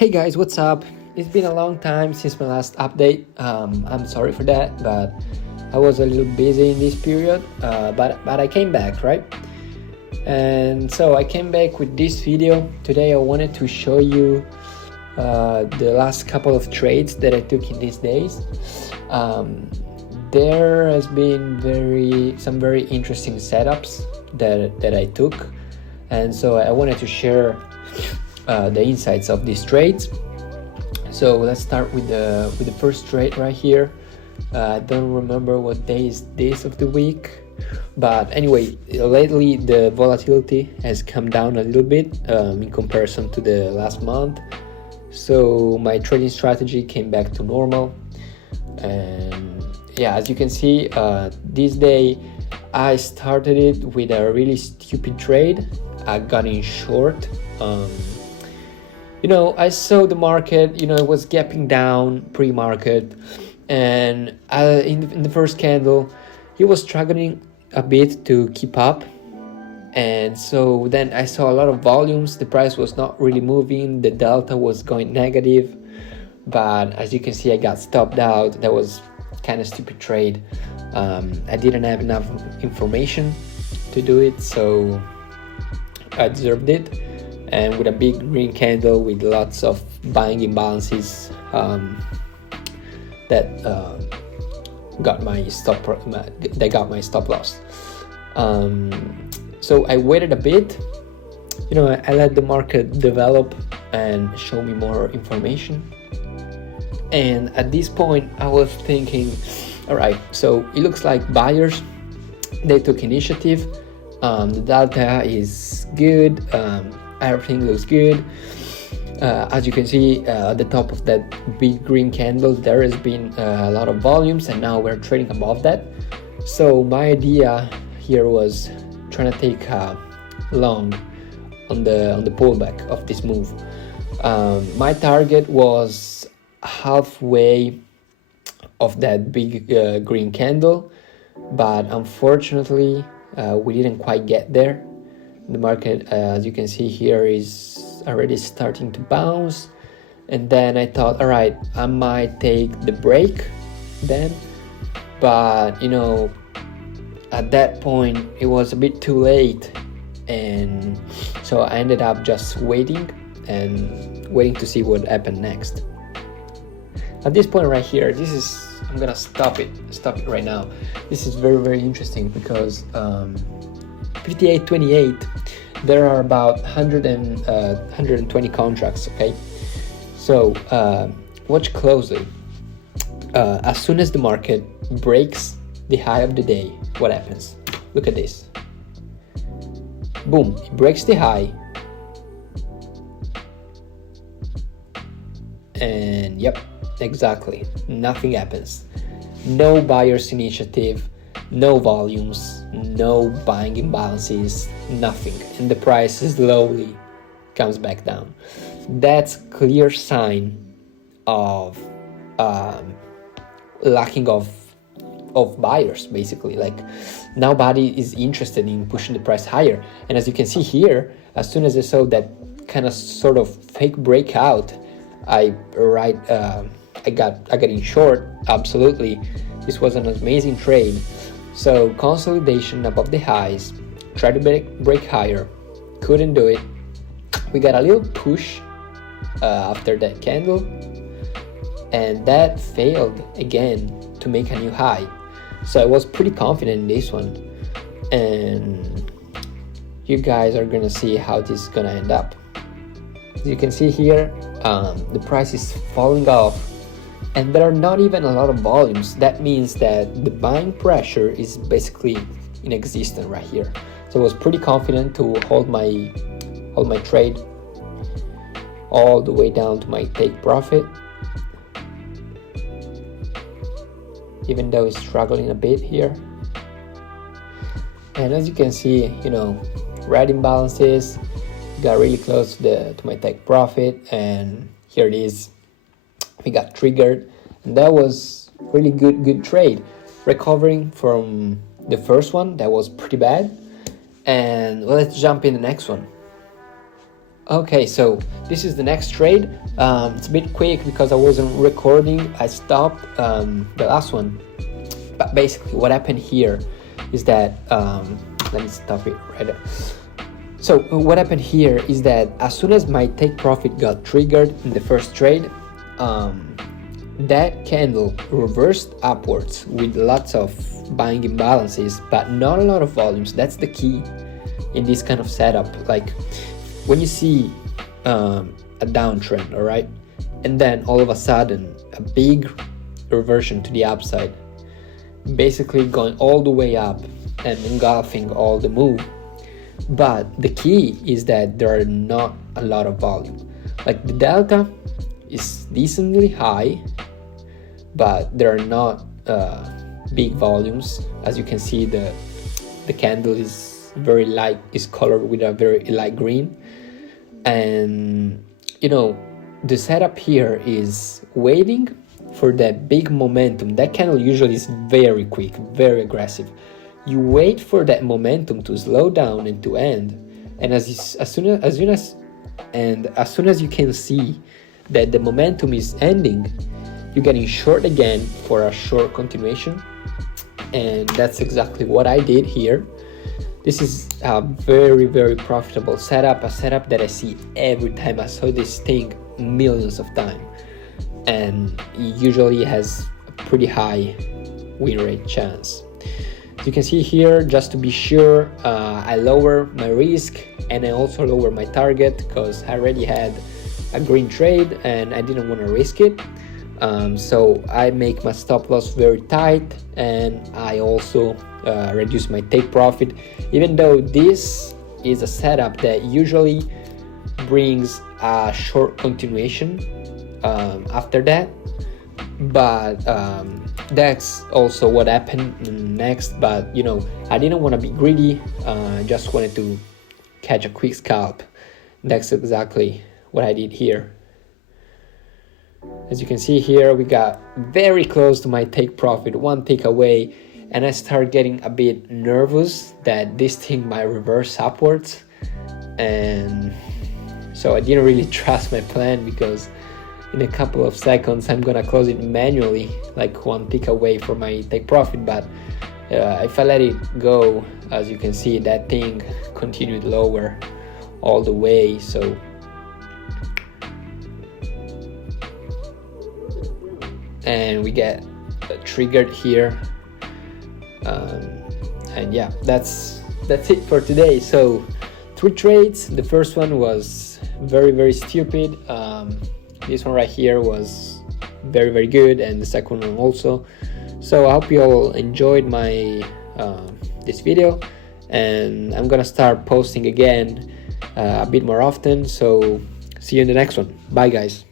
Hey guys, what's up? It's been a long time since my last update. I'm sorry for that, but I was a little busy in this period. But I came back, right? And so I came back with this video. Today I wanted to show you the last couple of trades that I took in these days. There has been some very interesting setups that I took, and so I wanted to share the insights of these trades. So let's start with the first trade right here. I don't remember what day is this of the week, but anyway, lately the volatility has come down a little bit in comparison to the last month. So my trading strategy came back to normal, and yeah, as you can see, this day I started it with a really stupid trade. I got in short. I saw the market, it was gapping down pre-market, and in the first candle, he was struggling a bit to keep up. And so then I saw a lot of volumes. The price was not really moving. The delta was going negative. But as you can see, I got stopped out. That was kind of stupid trade. I didn't have enough information to do it, so I deserved it. And with a big green candle with lots of buying imbalances, that got my stop loss. So I waited a bit. I let the market develop and show me more information. And at this point, I was thinking, all right, so it looks like buyers, they took initiative. The delta is good. Everything looks good. As you can see, at the top of that big green candle, there has been a lot of volumes, and now we're trading above that. So my idea here was trying to take long on the pullback of this move. My target was halfway of that big green candle, but unfortunately we didn't quite get there. The market, as you can see here, is already starting to bounce, and then I thought, all right, I might take the break then, but at that point it was a bit too late, and so I ended up just waiting to see what happened next. At this point right here, I'm gonna stop it right now. This is very, very interesting because 58.28, there are about 120 contracts, okay? So watch closely. As soon as the market breaks the high of the day, what happens? Look at this. Boom, it breaks the high. And yep, exactly, nothing happens. No buyer's initiative, no volumes, no buying imbalances, nothing, and the price slowly comes back down. That's clear sign of lacking of buyers, basically. Like, nobody is interested in pushing the price higher. And as you can see here, as soon as I saw that kind of sort of fake breakout, I got in short. Absolutely, this was an amazing trade. So consolidation above the highs, try to break higher, couldn't do it. We got a little push after that candle, and that failed again to make a new high. So I was pretty confident in this one, and you guys are gonna see how this is gonna end up. As you can see here, the price is falling off, and there are not even a lot of volumes. That means that the buying pressure is basically inexistent right here. So I was pretty confident to hold my trade all the way down to my take profit, even though it's struggling a bit here. And as you can see, red imbalances, got really close to my take profit, and here it is. We got triggered, and that was really good trade, recovering from the first one that was pretty bad. And let's jump in the next one. Okay, so this is the next trade. It's a bit quick because I wasn't recording. I stopped the last one. But basically what happened here is that, let me stop it right there. So what happened here is that as soon as my take profit got triggered in the first trade, that candle reversed upwards with lots of buying imbalances, but not a lot of volumes. That's the key in this kind of setup. Like when you see a downtrend, all right, and then all of a sudden a big reversion to the upside, basically going all the way up and engulfing all the move. But the key is that there are not a lot of volume. Like the delta is decently high, but there are not big volumes. As you can see, the candle is very light, is colored with a very light green. And the setup here is waiting for that big momentum. That candle usually is very quick, very aggressive. You wait for that momentum to slow down and to end, and as soon as you can see that the momentum is ending, you're getting short again for a short continuation. And that's exactly what I did here. This is a very, very profitable setup, a setup that I see every time. I saw this thing millions of times, and it usually has a pretty high win rate chance. As you can see here, just to be sure, I lower my risk and I also lower my target because I already had a green trade and I didn't want to risk it. So I make my stop loss very tight, and I also reduce my take profit, even though this is a setup that usually brings a short continuation after that. But that's also what happened next. But I didn't want to be greedy. I just wanted to catch a quick scalp. That's exactly what I did here. As you can see here, we got very close to my take profit, one tick away, and I start getting a bit nervous that this thing might reverse upwards. And so I didn't really trust my plan, because in a couple of seconds I'm gonna close it manually, like one tick away from my take profit. But if I let it go, as you can see, that thing continued lower all the way. So and we get triggered here, and yeah, that's it for today. So 3 trades. The first one was very, very stupid. This one right here was very, very good, and the second one also. So I hope you all enjoyed my this video, and I'm gonna start posting again a bit more often. So see you in the next one. Bye guys.